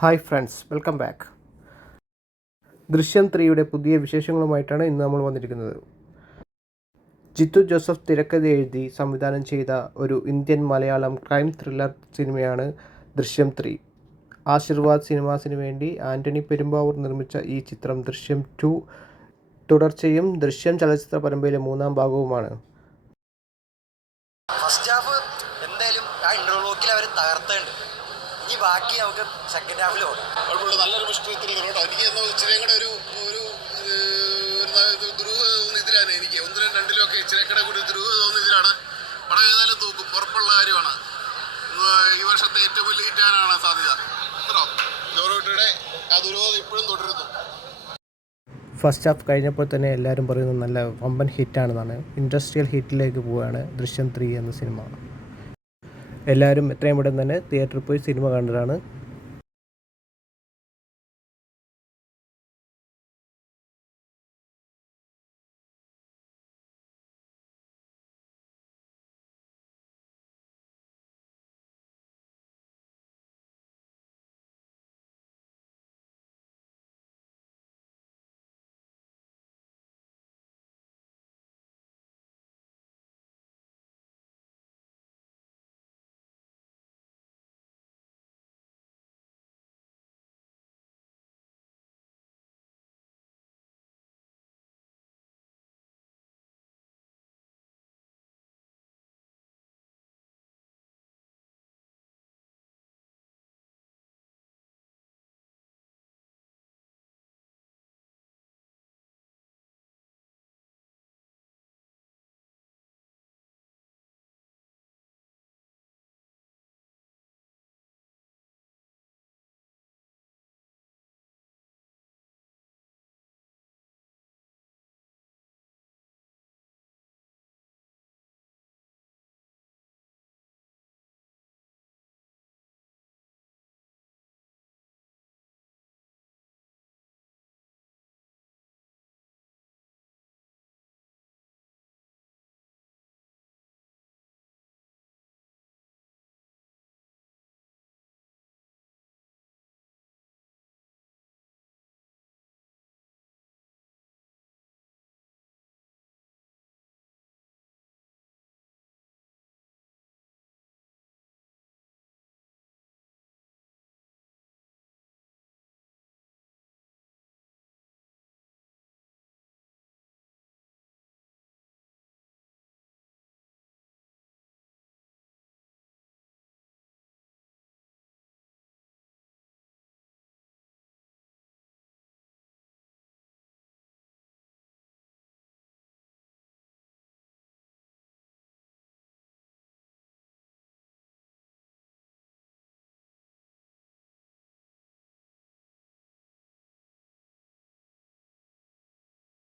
Hi friends, welcome back. ദൃശ്യം 3യുടെ പുതിയ വിശേഷങ്ങളുമായിട്ടാണ് ഇന്ന് നമ്മൾ വന്നിരിക്കുന്നത്. ജിത്തു ജോസഫ് തിരക്കഥ എഴുതി സംവിധാനം ചെയ്ത ഒരു ഇന്ത്യൻ മലയാളം ക്രൈം ത്രില്ലർ സിനിമയാണ് ദൃശ്യം 3. ആശീർവാദ് സിനിമാസിന് വേണ്ടി ആൻ്റണി പെരുമ്പാവൂർ നിർമ്മിച്ച ഈ ചിത്രം ദൃശ്യം 2 തുടർച്ചയും ദൃശ്യം ചലച്ചിത്ര പരമ്പരയിലെ മൂന്നാം ഭാഗവുമാണ്. ഫസ്റ്റ് ഹാഫ് എന്തായാലും ആ ഇന്റർവ്യൂക്കിൽ അവർ തകർത്തുണ്ട്. ഇനി ബാക്കി നമുക്ക് സെക്കൻഡ് ഹാഫിൽ പോകാം. നല്ലൊരു മിസ്റ്ററി ത്രില്ലറോട്ടോ. എനിക്ക് ഇച്ചിരി കൂടെ ഒരു ദുരൂഹ തോന്നുന്ന ഇതിലാണ്. എനിക്ക് ഒന്നിലും രണ്ടിലും ഒക്കെ ഇച്ചിരി കൂടെ കൂടി ദുരൂഹ തോന്നുന്ന ഇതിലാണ്. പടം ഏതായാലും തൂക്കും, ഉറപ്പുള്ള കാര്യമാണ്. ഈ വർഷത്തെ ഏറ്റവും വലിയ ഹിറ്റാനാണ് സാധ്യത. ജോറോട്ടിയുടെ ആ ദുരൂഹത ഇപ്പോഴും തുടരുന്നു. ഫസ്റ്റ് ഹാഫ് കഴിഞ്ഞപ്പോൾ തന്നെ എല്ലാവരും പറയുന്നത് നല്ല വമ്പൻ ഹിറ്റാണെന്നാണ്. ഇൻഡസ്ട്രിയൽ ഹിറ്റിലേക്ക് പോവുകയാണ് ദൃശ്യം 3 എന്ന സിനിമ. എല്ലാവരും എത്രയും പെട്ടെന്ന് തന്നെ തിയേറ്ററിൽ പോയി സിനിമ കണ്ടതാണ്.